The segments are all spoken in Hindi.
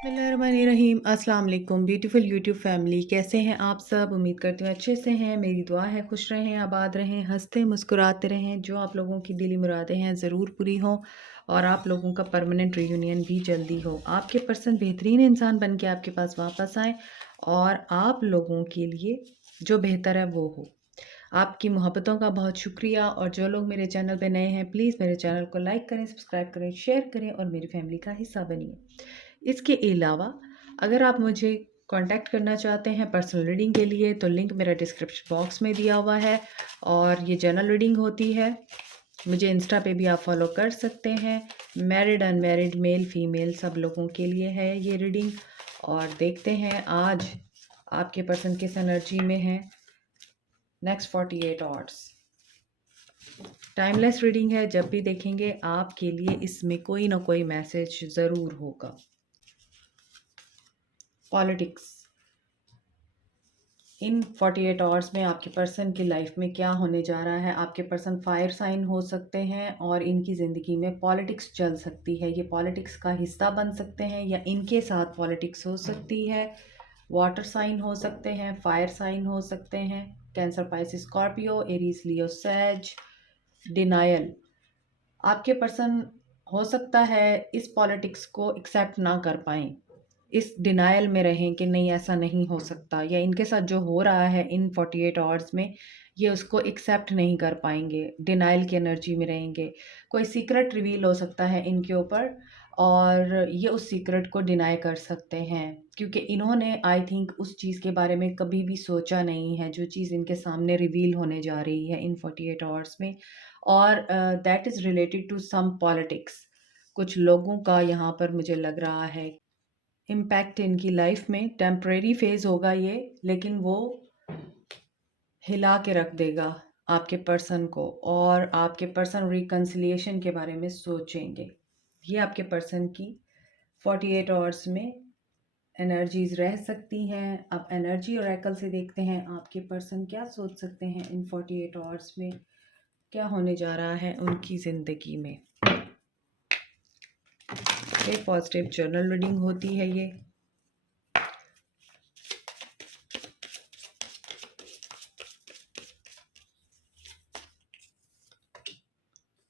बिस्मिल्लाहिर्रहमानिर्रहीम। अस्सलाम वालेकुम ब्यूटीफुल यूट्यूब फैमिली, कैसे हैं आप सब? उम्मीद करती हूँ अच्छे से हैं। मेरी दुआ है खुश रहें, आबाद रहें, हंसते मुस्कुराते रहें। जो आप लोगों की दिली मुरादें हैं ज़रूर पूरी हों और आप लोगों का परमानेंट रीयूनियन भी जल्दी हो। आपके पर्सन बेहतरीन इंसान बन के आपके पास वापस आएँ और आप लोगों के लिए जो बेहतर है वो हो। आपकी मोहब्बतों का बहुत शुक्रिया। और जो लोग मेरे चैनल पे नए हैं प्लीज़ मेरे चैनल को लाइक करें, सब्सक्राइब करें, शेयर करें और मेरी फैमिली का हिस्सा बनिए। इसके अलावा अगर आप मुझे कांटेक्ट करना चाहते हैं पर्सनल रीडिंग के लिए तो लिंक मेरा डिस्क्रिप्शन बॉक्स में दिया हुआ है। और ये जनरल रीडिंग होती है। मुझे इंस्टा पे भी आप फॉलो कर सकते हैं। मैरिड अनमैरिड मेल फीमेल सब लोगों के लिए है ये रीडिंग। और देखते हैं आज आपके पर्सन किस एनर्जी में है नेक्स्ट 48 आवर्स। टाइमलेस रीडिंग है, जब भी देखेंगे आपके लिए इसमें कोई ना कोई मैसेज ज़रूर होगा। पॉलिटिक्स, इन 48 आवर्स में आपके पर्सन की लाइफ में क्या होने जा रहा है। आपके पर्सन फायर साइन हो सकते हैं और इनकी ज़िंदगी में पॉलिटिक्स चल सकती है। ये पॉलिटिक्स का हिस्सा बन सकते हैं या इनके साथ पॉलिटिक्स हो सकती है। वाटर साइन हो सकते हैं, फायर साइन हो सकते हैं, कैंसर, पाइसिस, स्कॉर्पियो, एरीज, लियो, सैज। डिनायल, आपके पर्सन हो सकता है इस पॉलिटिक्स को एक्सेप्ट ना कर पाएँ, इस डिनायल में रहें कि नहीं ऐसा नहीं हो सकता, या इनके साथ जो हो रहा है इन 48 आवर्स में ये उसको एक्सेप्ट नहीं कर पाएंगे, डिनायल की एनर्जी में रहेंगे। कोई सीक्रेट रिवील हो सकता है इनके ऊपर और ये उस सीक्रेट को डिनाई कर सकते हैं क्योंकि इन्होंने आई थिंक उस चीज़ के बारे में कभी भी सोचा नहीं है जो चीज़ इनके सामने रिवील होने जा रही है इन 48 आवर्स में। और that is related to some politics. कुछ लोगों का यहाँ पर मुझे लग रहा है इम्पैक्ट इनकी लाइफ में टेम्परेरी फेज़ होगा ये, लेकिन वो हिला के रख देगा आपके पर्सन को और आपके पर्सन रिकन्सिलिएशन के बारे में सोचेंगे। ये आपके पर्सन की 48 आवर्स में एनर्जीज रह सकती हैं। अब एनर्जी ऑरेकल से देखते हैं आपके पर्सन क्या सोच सकते हैं इन 48 आवर्स में, क्या होने जा रहा है उनकी ज़िंदगी में। एक पॉजिटिव जर्नल रीडिंग होती है ये।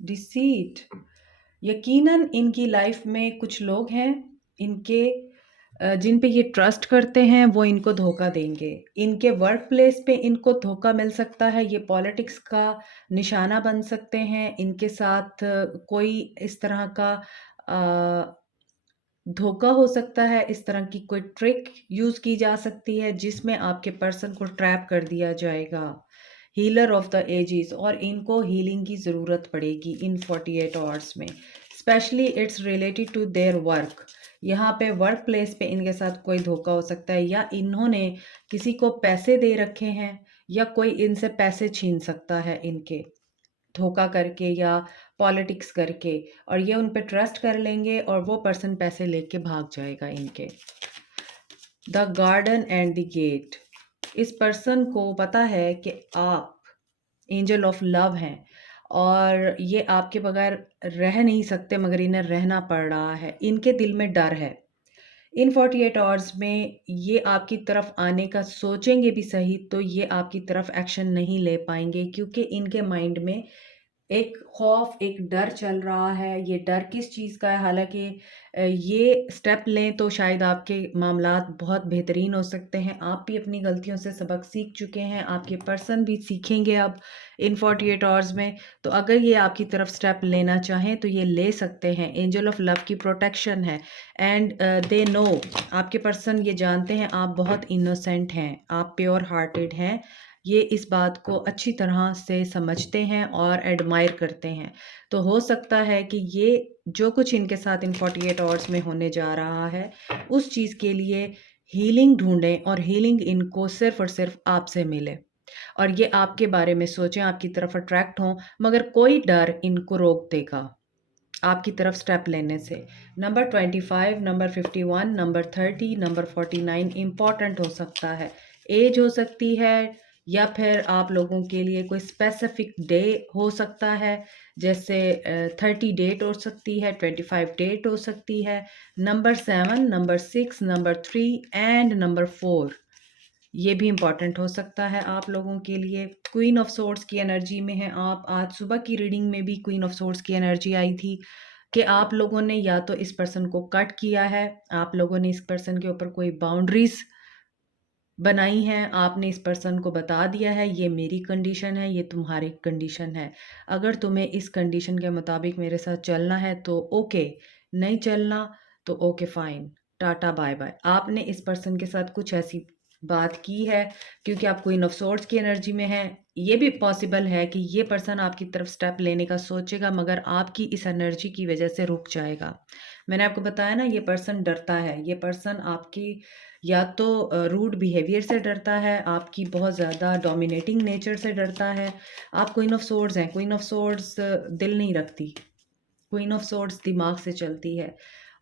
डिसीट, यकीनन इनकी लाइफ में कुछ लोग हैं इनके जिन पे ये ट्रस्ट करते हैं वो इनको धोखा देंगे। इनके वर्क प्लेस पे इनको धोखा मिल सकता है, ये पॉलिटिक्स का निशाना बन सकते हैं। इनके साथ कोई इस तरह का धोखा हो सकता है, इस तरह की कोई ट्रिक यूज़ की जा सकती है जिसमें आपके पर्सन को ट्रैप कर दिया जाएगा। हीलर ऑफ द एजिस, और इनको हीलिंग की ज़रूरत पड़ेगी इन 48 आवर्स में। Specially it's related to their work. यहाँ पे वर्क प्लेस पे इनके साथ कोई धोखा हो सकता है या इन्होंने किसी को पैसे दे रखे हैं या कोई इनसे पैसे छीन सकता है इनके, धोखा करके या पॉलिटिक्स करके, और ये उन पे ट्रस्ट कर लेंगे और वो पर्सन पैसे लेके भाग जाएगा इनके। The garden and the gate, इस पर्सन को पता है कि आप एंजल ऑफ लव हैं और ये आपके बगैर रह नहीं सकते, मगर इन्हें रहना पड़ रहा है। इनके दिल में डर है। इन 48 आवर्स में ये आपकी तरफ आने का सोचेंगे भी सही तो ये आपकी तरफ एक्शन नहीं ले पाएंगे क्योंकि इनके माइंड में एक खौफ, एक डर चल रहा है। ये डर किस चीज़ का है? हालाँकि ये स्टेप लें तो शायद आपके मामलात बहुत बेहतरीन हो सकते हैं। आप भी अपनी गलतियों से सबक सीख चुके हैं, आपके पर्सन भी सीखेंगे अब इन 48 आवर्स में। तो अगर ये आपकी तरफ स्टेप लेना चाहें तो ये ले सकते हैं। एंजल ऑफ लव की प्रोटेक्शन है एंड दे नो, आपके पर्सन ये जानते हैं आप बहुत इनोसेंट हैं, आप प्योर हार्टेड हैं। ये इस बात को अच्छी तरह से समझते हैं और एडमायर करते हैं। तो हो सकता है कि ये जो कुछ इनके साथ इन 48 आवर्स में होने जा रहा है उस चीज़ के लिए हीलिंग ढूंढें और हीलिंग इनको सिर्फ और सिर्फ आपसे मिले और ये आपके बारे में सोचें, आपकी तरफ अट्रैक्ट हों, मगर कोई डर इनको रोक देगा आपकी तरफ स्टेप लेने से। Number 25, number 51, number 30, number 49 important हो सकता है। एज हो सकती है या फिर आप लोगों के लिए कोई स्पेसिफिक डे हो सकता है, जैसे 30 डेट हो सकती है, 25 डेट हो सकती है, number 7, number 6, number 3 and number 4, ये भी इम्पॉर्टेंट हो सकता है आप लोगों के लिए। क्वीन ऑफ सोर्ड्स की एनर्जी में है आप। आज सुबह की रीडिंग में भी क्वीन ऑफ सोर्ड्स की एनर्जी आई थी कि आप लोगों ने या तो इस पर्सन को कट किया है, आप लोगों ने इस पर्सन के ऊपर कोई बाउंड्रीज बनाई हैं, आपने इस पर्सन को बता दिया है ये मेरी कंडीशन है, ये तुम्हारी कंडीशन है, अगर तुम्हें इस कंडीशन के मुताबिक मेरे साथ चलना है तो ओके, नहीं चलना तो okay fine, tata bye bye. आपने इस पर्सन के साथ कुछ ऐसी बात की है क्योंकि आप क्वीन ऑफ सोर्ड्स की एनर्जी में हैं। ये भी पॉसिबल है कि ये पर्सन आपकी तरफ स्टेप लेने का सोचेगा मगर आपकी इस एनर्जी की वजह से रुक जाएगा। मैंने आपको बताया ना, ये पर्सन डरता है, ये पर्सन आपकी या तो रूड बिहेवियर से डरता है, आपकी बहुत ज़्यादा डोमिनेटिंग नेचर से डरता है। आप क्वीन ऑफ सोर्ड्स हैं, क्वीन ऑफ सोर्ड्स दिल नहीं रखती, क्वीन ऑफ सोर्ड्स दिमाग से चलती है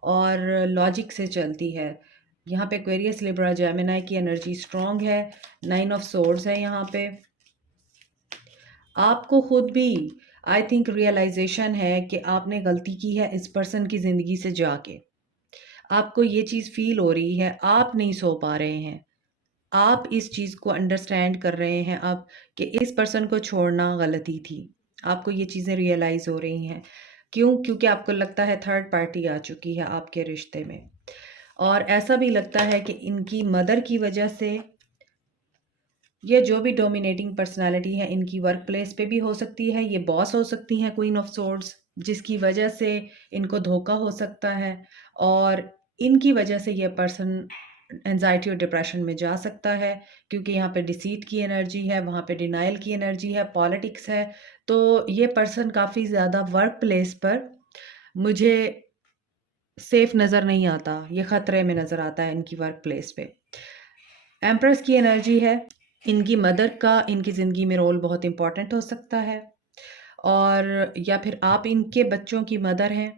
और लॉजिक से चलती है। यहाँ पे एक्वेरियस, लिब्रा, जेमिनी की एनर्जी स्ट्रॉन्ग है। 9 ऑफ सोर्ड्स है यहाँ पे। आपको खुद भी आई थिंक रियलाइजेशन है कि आपने गलती की है इस पर्सन की ज़िंदगी से जाके। आपको ये चीज़ फ़ील हो रही है, आप नहीं सो पा रहे हैं। आप इस चीज़ को अंडरस्टैंड कर रहे हैं अब कि इस पर्सन को छोड़ना गलती थी। आपको ये चीज़ें रियलाइज़ हो रही हैं। क्यों? क्योंकि आपको लगता है थर्ड पार्टी आ चुकी है आपके रिश्ते में। और ऐसा भी लगता है कि इनकी मदर की वजह से, ये जो भी डोमिनेटिंग पर्सनैलिटी है इनकी वर्क प्लेस पे भी हो सकती है, ये बॉस हो सकती हैं क्वीन ऑफ सोर्ड्स, जिसकी वजह से इनको धोखा हो सकता है और इनकी वजह से ये पर्सन एंजाइटी और डिप्रेशन में जा सकता है क्योंकि यहाँ पे डिसीट की एनर्जी है, वहाँ पे डिनाइल की एनर्जी है, पॉलिटिक्स है। तो ये पर्सन काफ़ी ज़्यादा वर्क प्लेस पर मुझे सेफ नज़र नहीं आता, ये ख़तरे में नज़र आता है इनकी वर्क प्लेस पे। एम्प्रेस की एनर्जी है, इनकी मदर का इनकी ज़िंदगी में रोल बहुत इम्पॉर्टेंट हो सकता है और या फिर आप इनके बच्चों की मदर हैं।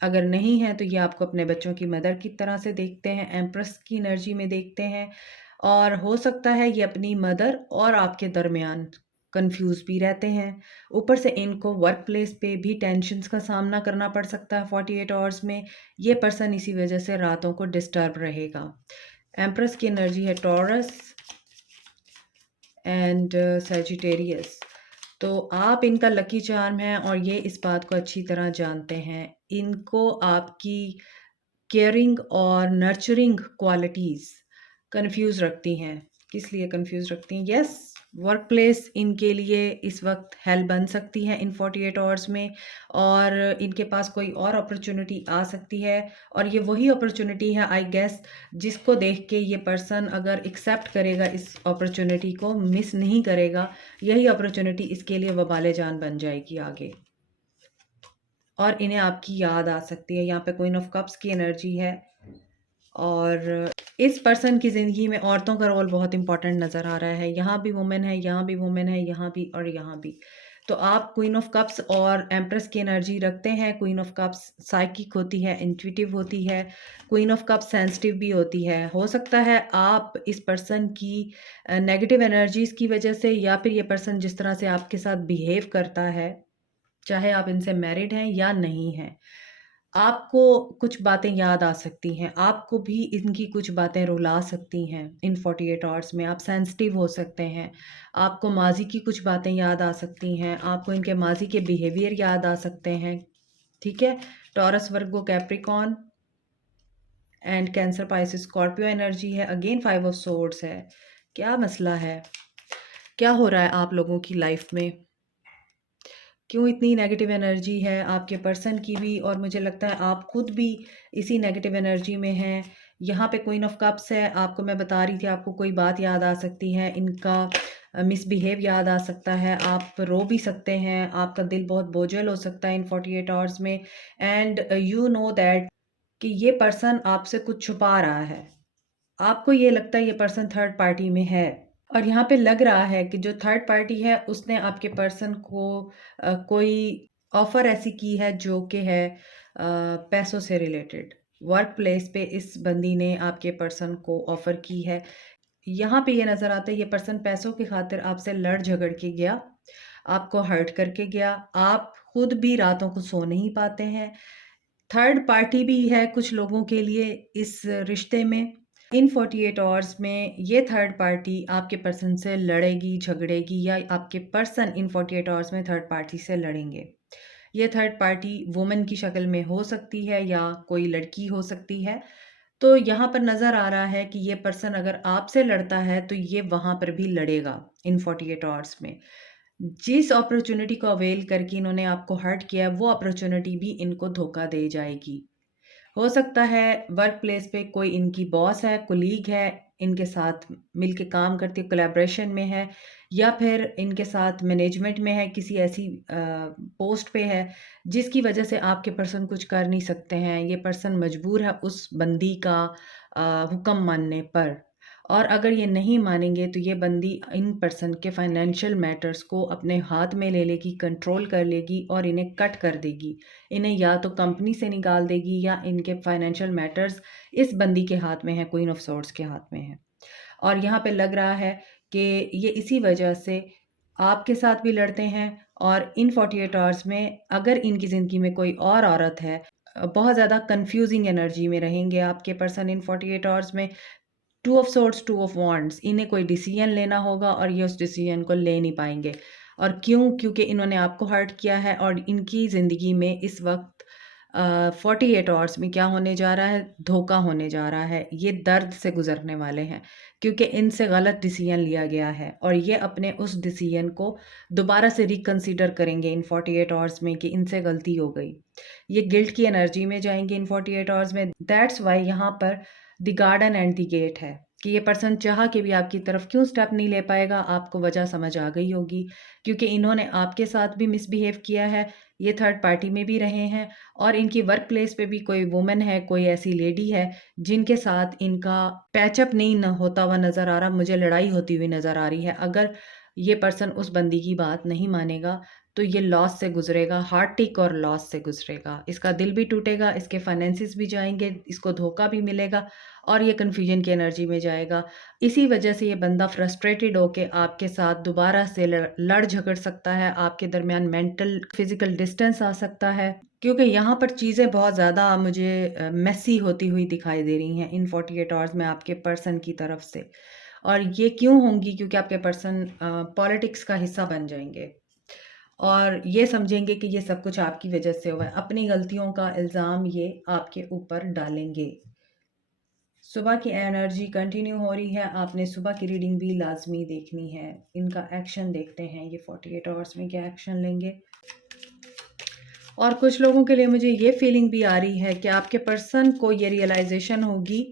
अगर नहीं है तो ये आपको अपने बच्चों की मदर की तरह से देखते हैं, एम्प्रेस की एनर्जी में देखते हैं और हो सकता है ये अपनी मदर और आपके दरमियान कंफ्यूज भी रहते हैं। ऊपर से इनको वर्क प्लेस पे भी टेंशन्स का सामना करना पड़ सकता है 48 आवर्स में। ये पर्सन इसी वजह से रातों को डिस्टर्ब रहेगा। एम्प्रेस की एनर्जी है टॉरस एंड सैजिटेरियस। तो आप इनका लकी चार्म है और ये इस बात को अच्छी तरह जानते हैं। इनको आपकी केयरिंग और नर्चरिंग क्वालिटीज़ कंफ्यूज रखती हैं। किस लिए कंफ्यूज रखती हैं? यस, वर्क प्लेस इनके लिए इस वक्त हेल बन सकती है इन 48 आवर्स में और इनके पास कोई और अपॉर्चुनिटी आ सकती है और ये वही अपॉर्चुनिटी है आई गेस जिसको देख के ये पर्सन अगर एक्सेप्ट करेगा, इस अपॉर्चुनिटी को मिस नहीं करेगा, यही अपॉर्चुनिटी इसके लिए वबाले जान बन जाएगी आगे और इन्हें आपकी याद आ सकती है। यहाँ पे क्वीन ऑफ कप्स की एनर्जी है और इस पर्सन की ज़िंदगी में औरतों का रोल बहुत इंपॉर्टेंट नज़र आ रहा है। यहाँ भी वुमेन है, यहाँ भी वुमेन है, यहाँ भी और यहाँ भी। तो आप क्वीन ऑफ कप्स और एम्प्रेस की एनर्जी रखते हैं। क्वीन ऑफ कप्स साइकिक होती है, इंट्यूटिव होती है। क्वीन ऑफ कप्स सेंसिटिव भी होती है। हो सकता है आप इस पर्सन की नेगेटिव एनर्जीज़ की वजह से या फिर ये पर्सन जिस तरह से आपके साथ बिहेव करता है, चाहे आप इनसे मैरिड हैं या नहीं हैं, आपको कुछ बातें याद आ सकती हैं, आपको भी इनकी कुछ बातें रुला सकती हैं इन 48 आवर्स में। आप सेंसिटिव हो सकते हैं, आपको माज़ी की कुछ बातें याद आ सकती हैं, आपको इनके माज़ी के बिहेवियर याद आ सकते हैं, ठीक है? Taurus, Virgo, Capricorn and cancer, Pisces, Scorpio energy है। अगेन 5 ऑफ सोर्ड्स है। क्या मसला है? क्या हो रहा है आप लोगों की लाइफ में? क्यों इतनी नेगेटिव एनर्जी है आपके पर्सन की भी और मुझे लगता है आप खुद भी इसी नेगेटिव एनर्जी में हैं। यहाँ पे क्वीन ऑफ कप्स है, आपको मैं बता रही थी आपको कोई बात याद आ सकती है, इनका मिसबिहेव याद आ सकता है, आप रो भी सकते हैं, आपका दिल बहुत बोझल हो सकता है इन 48 आवर्स में एंड यू नो दैट कि ये पर्सन आपसे कुछ छुपा रहा है। आपको ये लगता है ये पर्सन थर्ड पार्टी में है और यहाँ पे लग रहा है कि जो थर्ड पार्टी है उसने आपके पर्सन को कोई ऑफ़र ऐसी की है जो कि है पैसों से रिलेटेड। वर्क प्लेस पे इस बंदी ने आपके पर्सन को ऑफ़र की है। यहाँ पे ये नज़र आता है ये पर्सन पैसों की खातिर आपसे लड़ झगड़ के गया, आपको हर्ट करके गया, आप खुद भी रातों को सो नहीं पाते हैं। थर्ड पार्टी भी है कुछ लोगों के लिए इस रिश्ते में। इन 48 आवर्स में ये थर्ड पार्टी आपके पर्सन से लड़ेगी, झगड़ेगी या आपके पर्सन इन 48 आवर्स में थर्ड पार्टी से लड़ेंगे। ये थर्ड पार्टी वुमन की शक्ल में हो सकती है या कोई लड़की हो सकती है। तो यहाँ पर नज़र आ रहा है कि ये पर्सन अगर आपसे लड़ता है तो ये वहाँ पर भी लड़ेगा इन 48 आवर्स में। जिस अपॉर्चुनिटी को अवेल करके इन्होंने आपको हर्ट किया है वो अपॉर्चुनिटी भी इनको धोखा दे जाएगी। हो सकता है वर्क प्लेस पे कोई इनकी बॉस है, कोलीग है, इनके साथ मिलके काम करती है, कोलैबोरेशन में है या फिर इनके साथ मैनेजमेंट में है, किसी ऐसी पोस्ट पे है जिसकी वजह से आपके पर्सन कुछ कर नहीं सकते हैं। ये पर्सन मजबूर है उस बंदी का हुक्म मानने पर और अगर ये नहीं मानेंगे तो ये बंदी इन पर्सन के फाइनेंशियल मैटर्स को अपने हाथ में ले लेगी, कंट्रोल कर लेगी और इन्हें कट कर देगी। इन्हें या तो कंपनी से निकाल देगी या इनके फाइनेंशियल मैटर्स इस बंदी के हाथ में है, क्वीन ऑफ सोर्ड्स के हाथ में है। और यहाँ पे लग रहा है कि ये इसी वजह से आपके साथ भी लड़ते हैं और इन 48 आवर्स में अगर इनकी ज़िंदगी में कोई और औरत है, बहुत ज़्यादा कंफ्यूजिंग एनर्जी में रहेंगे आपके पर्सन इन 48 आवर्स में। Two of swords, two of wands, इन्हें कोई डिसीजन लेना होगा और ये उस डिसीजन को ले नहीं पाएंगे। और क्यों? क्योंकि इन्होंने आपको हर्ट किया है और इनकी ज़िंदगी में इस वक्त 48 आवर्स में क्या होने जा रहा है, धोखा होने जा रहा है। ये दर्द से गुजरने वाले हैं क्योंकि इनसे गलत डिसीजन लिया गया है और ये अपने उस डिसीजन को दोबारा से रिकंसीडर करेंगे इन 48 आवर्स में कि इनसे गलती हो गई। ये गिल्ट की एनर्जी में जाएंगे इन 48 आवर्स में। दैट्स वाई यहाँ पर the garden and the gate है कि ये पर्सन चाह के भी आपकी तरफ क्यों स्टेप नहीं ले पाएगा। आपको वजह समझ आ गई होगी क्योंकि इन्होंने आपके साथ भी मिसबिहेव किया है, ये थर्ड पार्टी में भी रहे हैं और इनकी वर्क प्लेस पे भी कोई वुमन है, कोई ऐसी लेडी है जिनके साथ इनका पैचअप नहीं न होता हुआ नज़र आ रहा, मुझे लड़ाई होती हुई नज़र आ रही है। अगर ये पर्सन उस बंदी की बात नहीं मानेगा तो ये लॉस से गुजरेगा, हार्ट टिक और लॉस से गुजरेगा। इसका दिल भी टूटेगा, इसके फाइनेंसिस भी जाएंगे, इसको धोखा भी मिलेगा और ये कन्फ्यूजन की एनर्जी में जाएगा। इसी वजह से ये बंदा फ्रस्ट्रेटेड होके आपके साथ दोबारा से लड़ झगड़ सकता है, आपके दरमियान मेंटल फिजिकल डिस्टेंस आ सकता है क्योंकि यहाँ पर चीज़ें बहुत ज़्यादा मुझे मेसी होती हुई दिखाई दे रही हैं इन 48 आवर्स में आपके पर्सन की तरफ से। और ये क्यों होंगी? क्योंकि आपके पर्सन पॉलिटिक्स का हिस्सा बन जाएंगे और ये समझेंगे कि ये सब कुछ आपकी वजह से हुआ है। अपनी गलतियों का इल्ज़ाम ये आपके ऊपर डालेंगे। सुबह की एनर्जी कंटिन्यू हो रही है, आपने सुबह की रीडिंग भी लाजमी देखनी है। इनका एक्शन देखते हैं, ये 48 आवर्स में क्या एक्शन लेंगे। और कुछ लोगों के लिए मुझे ये फीलिंग भी आ रही है कि आपके पर्सन को ये रियलाइजेशन होगी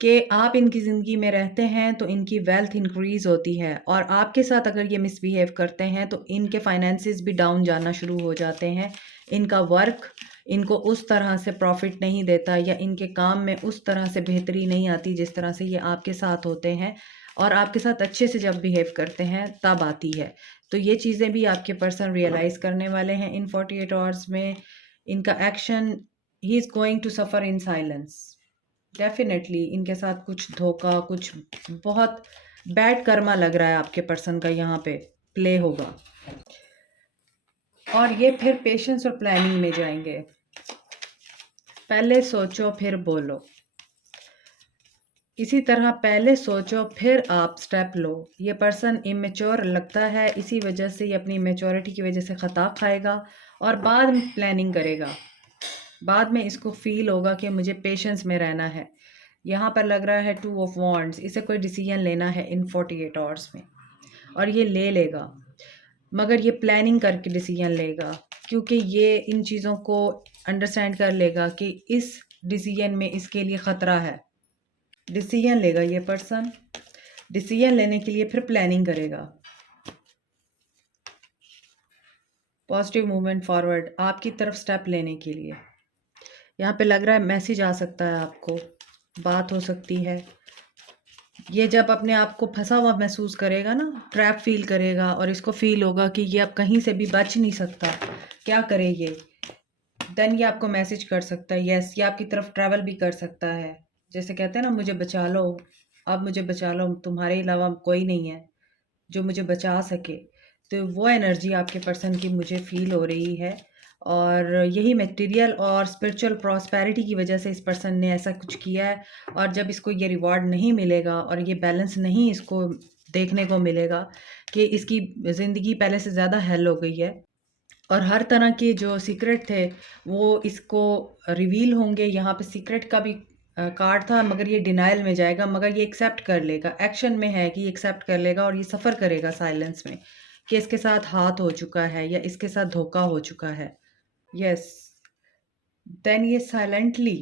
कि आप इनकी ज़िंदगी में रहते हैं तो इनकी वेल्थ इंक्रीज़ होती है और आपके साथ अगर ये मिसबिहेव करते हैं तो इनके फाइनेंसिस भी डाउन जाना शुरू हो जाते हैं। इनका वर्क इनको उस तरह से प्रॉफिट नहीं देता या इनके काम में उस तरह से बेहतरी नहीं आती जिस तरह से ये आपके साथ होते हैं और आपके साथ अच्छे से जब बिहेव करते हैं तब आती है। तो ये चीज़ें भी आपके पर्सन रियलाइज़ करने वाले हैं इन 48 आवर्स में। इनका action, he is going to suffer in silence. Definitely इनके साथ कुछ धोखा, कुछ बहुत बैड कर्मा लग रहा है आपके पर्सन का यहाँ पे प्ले होगा और ये फिर पेशेंस और प्लानिंग में जाएंगे। पहले सोचो फिर बोलो, इसी तरह पहले सोचो फिर आप स्टेप लो। ये पर्सन इमेच्योर लगता है, इसी वजह से ये अपनी मेच्योरिटी की वजह से ख़ता खाएगा और बाद में प्लानिंग करेगा। बाद में इसको फील होगा कि मुझे पेशेंस में रहना है। यहाँ पर लग रहा है टू ऑफ वॉन्ड्स, इसे कोई डिसीजन लेना है इन 48 आवर्स में और ये ले लेगा, मगर ये प्लानिंग करके डिसीजन लेगा क्योंकि ये इन चीज़ों को अंडरस्टैंड कर लेगा कि इस डिसीजन में इसके लिए ख़तरा है। डिसीजन लेगा ये पर्सन, डिसीजन लेने के लिए फिर प्लानिंग करेगा। पॉजिटिव मूवमेंट फॉरवर्ड आपकी तरफ स्टेप लेने के लिए। यहाँ पे लग रहा है मैसेज आ सकता है आपको, बात हो सकती है। ये जब अपने आप को फंसा हुआ महसूस करेगा ना, ट्रैप फील करेगा और इसको फील होगा कि ये अब कहीं से भी बच नहीं सकता, क्या करे ये, देन ये आपको मैसेज कर सकता है। यस, ये आपकी तरफ ट्रैवल भी कर सकता है। जैसे कहते हैं ना, मुझे बचा लो, अब मुझे बचा लो, तुम्हारे अलावा कोई नहीं है जो मुझे बचा सके। तो वो एनर्जी आपके पर्सन की मुझे फ़ील हो रही है, और यही मटेरियल और स्पिरिचुअल प्रॉस्पेरिटी की वजह से इस पर्सन ने ऐसा कुछ किया है। और जब इसको ये रिवॉर्ड नहीं मिलेगा और ये बैलेंस नहीं इसको देखने को मिलेगा कि इसकी ज़िंदगी पहले से ज़्यादा हेल हो गई है, और हर तरह के जो सीक्रेट थे वो इसको रिवील होंगे। यहाँ पे सीक्रेट का भी कार्ड था, मगर ये डिनायल में जाएगा, मगर ये एक्सेप्ट कर लेगा। एक्शन में है कि ये एक्सेप्ट कर लेगा और ये सफ़र करेगा साइलेंस में कि इसके साथ हाथ हो चुका है या इसके साथ धोखा हो चुका है। यस, देन ये साइलेंटली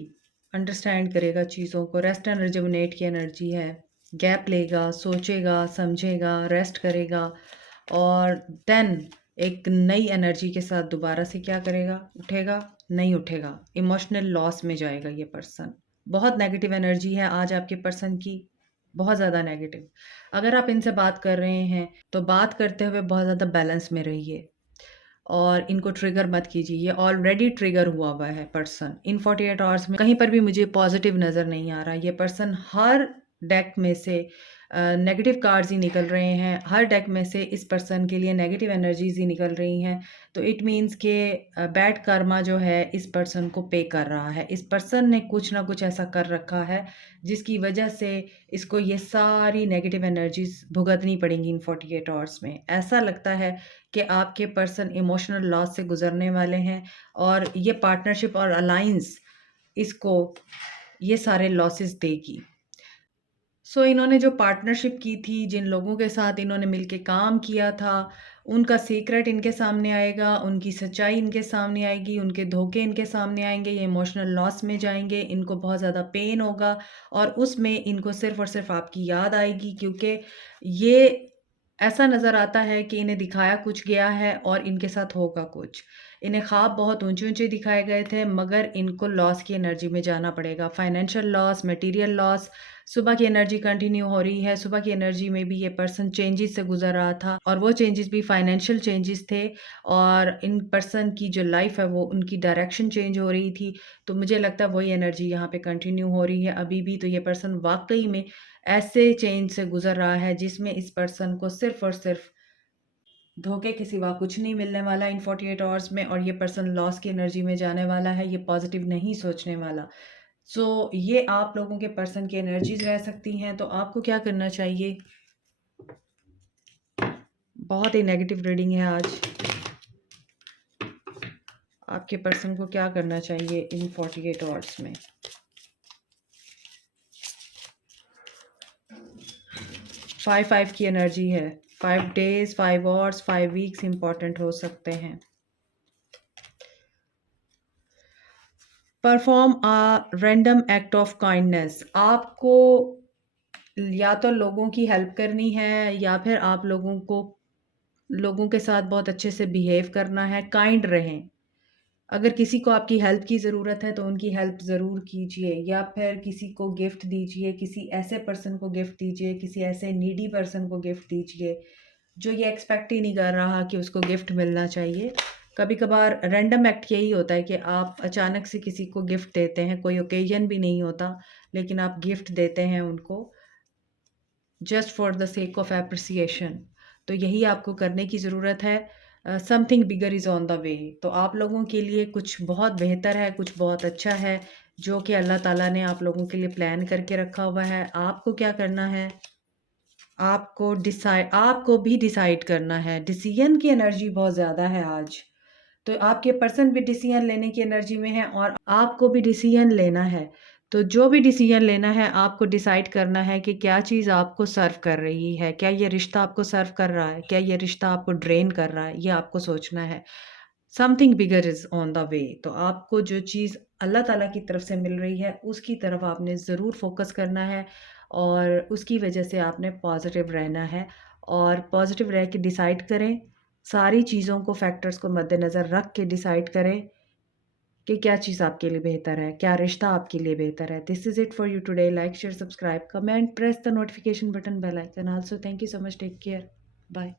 अंडरस्टैंड करेगा चीज़ों को। रेस्ट एंड रिजुविनेट की एनर्जी है। गैप लेगा, सोचेगा, समझेगा, रेस्ट करेगा, और देन एक नई एनर्जी के साथ दोबारा से क्या करेगा, उठेगा, नहीं उठेगा, इमोशनल लॉस में जाएगा ये पर्सन। बहुत नेगेटिव एनर्जी है आज आपके पर्सन की, बहुत ज़्यादा नेगेटिव। अगर आप इनसे बात कर रहे हैं तो बात करते हुए बहुत ज़्यादा बैलेंस में रहिए, और इनको ट्रिगर मत कीजिए। ये ऑलरेडी ट्रिगर हुआ हुआ है पर्सन। इन 48 आवर्स में कहीं पर भी मुझे पॉजिटिव नज़र नहीं आ रहा। ये पर्सन हर डेक में से नेगेटिव कार्ड्स ही निकल रहे हैं। हर डेक में से इस पर्सन के लिए नेगेटिव एनर्जीज ही निकल रही हैं। तो इट मीन्स के बैड कर्मा जो है इस पर्सन को पे कर रहा है। इस पर्सन ने कुछ ना कुछ ऐसा कर रखा है जिसकी वजह से इसको ये सारी नेगेटिव एनर्जीज भुगतनी पड़ेंगी इन 48 आवर्स में। ऐसा लगता है कि आपके पर्सन इमोशनल लॉस से गुजरने वाले हैं, और ये पार्टनरशिप और अलाइंस इसको ये सारे लॉसेस देगी। सो इन्होंने जो पार्टनरशिप की थी, जिन लोगों के साथ इन्होंने मिलके काम किया था, उनका सीक्रेट इनके सामने आएगा, उनकी सच्चाई इनके सामने आएगी, उनके धोखे इनके सामने आएंगे। ये इमोशनल लॉस में जाएंगे, इनको बहुत ज़्यादा पेन होगा, और उसमें इनको सिर्फ और सिर्फ आपकी याद आएगी, क्योंकि ये ऐसा नज़र आता है कि इन्हें दिखाया कुछ गया है और इनके साथ होगा कुछ। इन्हें ख्वाब बहुत ऊंचे-ऊंचे दिखाए गए थे, मगर इनको लॉस की एनर्जी में जाना पड़ेगा। Financial loss, material loss. सुबह की एनर्जी कंटिन्यू हो रही है। सुबह की एनर्जी में भी ये पर्सन चेंजेस से गुजर रहा था, और वो चेंजेस भी फाइनेंशियल चेंजेस थे, और इन पर्सन की जो लाइफ है वो उनकी डायरेक्शन चेंज हो रही थी। तो मुझे लगता है वही एनर्जी यहाँ पे कंटिन्यू हो रही है अभी भी। तो ये पर्सन वाकई में ऐसे चेंज से गुजर रहा है जिसमें इस पर्सन को सिर्फ और सिर्फ धोखे के सिवा कुछ नहीं मिलने वाला इन 48 आवर्स में, और ये पर्सन लॉस की एनर्जी में जाने वाला है। ये पॉजिटिव नहीं सोचने वाला। सो ये आप लोगों के पर्सन की एनर्जीज रह सकती हैं। तो आपको क्या करना चाहिए? बहुत ही नेगेटिव रीडिंग है आज। आपके पर्सन को क्या करना चाहिए इन 48 आवर्स में? 5-5 की एनर्जी है। 5 डेज, 5 आवर्स, 5 वीक्स इंपॉर्टेंट हो सकते हैं। Perform a random act of kindness. आपको या तो लोगों की हेल्प करनी है, या फिर आप लोगों के साथ बहुत अच्छे से बिहेव करना है। काइंड रहें। अगर किसी को आपकी हेल्प की ज़रूरत है तो उनकी हेल्प ज़रूर कीजिए, या फिर किसी को गिफ्ट दीजिए, किसी ऐसे पर्सन को गिफ्ट दीजिए, किसी ऐसे नीडी पर्सन को गिफ्ट दीजिए जो ये एक्सपेक्ट ही नहीं कर रहा कि उसको गिफ्ट मिलना चाहिए। कभी कभार रैंडम एक्ट यही होता है कि आप अचानक से किसी को गिफ्ट देते हैं, कोई ओकेजन भी नहीं होता, लेकिन आप गिफ्ट देते हैं उनको just for the sake of appreciation. तो यही आपको करने की ज़रूरत है। Something bigger is on the way. तो आप लोगों के लिए कुछ बहुत बेहतर है, कुछ बहुत अच्छा है, जो कि अल्लाह ताला ने आप लोगों के लिए प्लान करके रखा हुआ है। आपको क्या करना है? आपको भी डिसाइड करना है। डिसीजन की एनर्जी बहुत ज़्यादा है आज। तो आपके पर्सन भी डिसीजन लेने की एनर्जी में है, और आपको भी डिसीजन लेना है। तो जो भी डिसीजन लेना है, आपको डिसाइड करना है कि क्या चीज़ आपको सर्व कर रही है। क्या ये रिश्ता आपको सर्व कर रहा है? क्या ये रिश्ता आपको ड्रेन कर रहा है? ये आपको सोचना है। Something bigger is on the way. तो आपको जो चीज़ अल्लाह ताला की तरफ से मिल रही है उसकी तरफ आपने ज़रूर फोकस करना है, और उसकी वजह से आपने पॉजिटिव रहना है, और पॉजिटिव रह के डिसाइड करें। सारी चीज़ों को, फैक्टर्स को मद्देनज़र रख के डिसाइड करें कि क्या चीज़ आपके लिए बेहतर है, क्या रिश्ता आपके लिए बेहतर है। This is it for you today. Like, share, subscribe, comment, press the notification button, bell icon. Also thank you so much. Take care. Bye.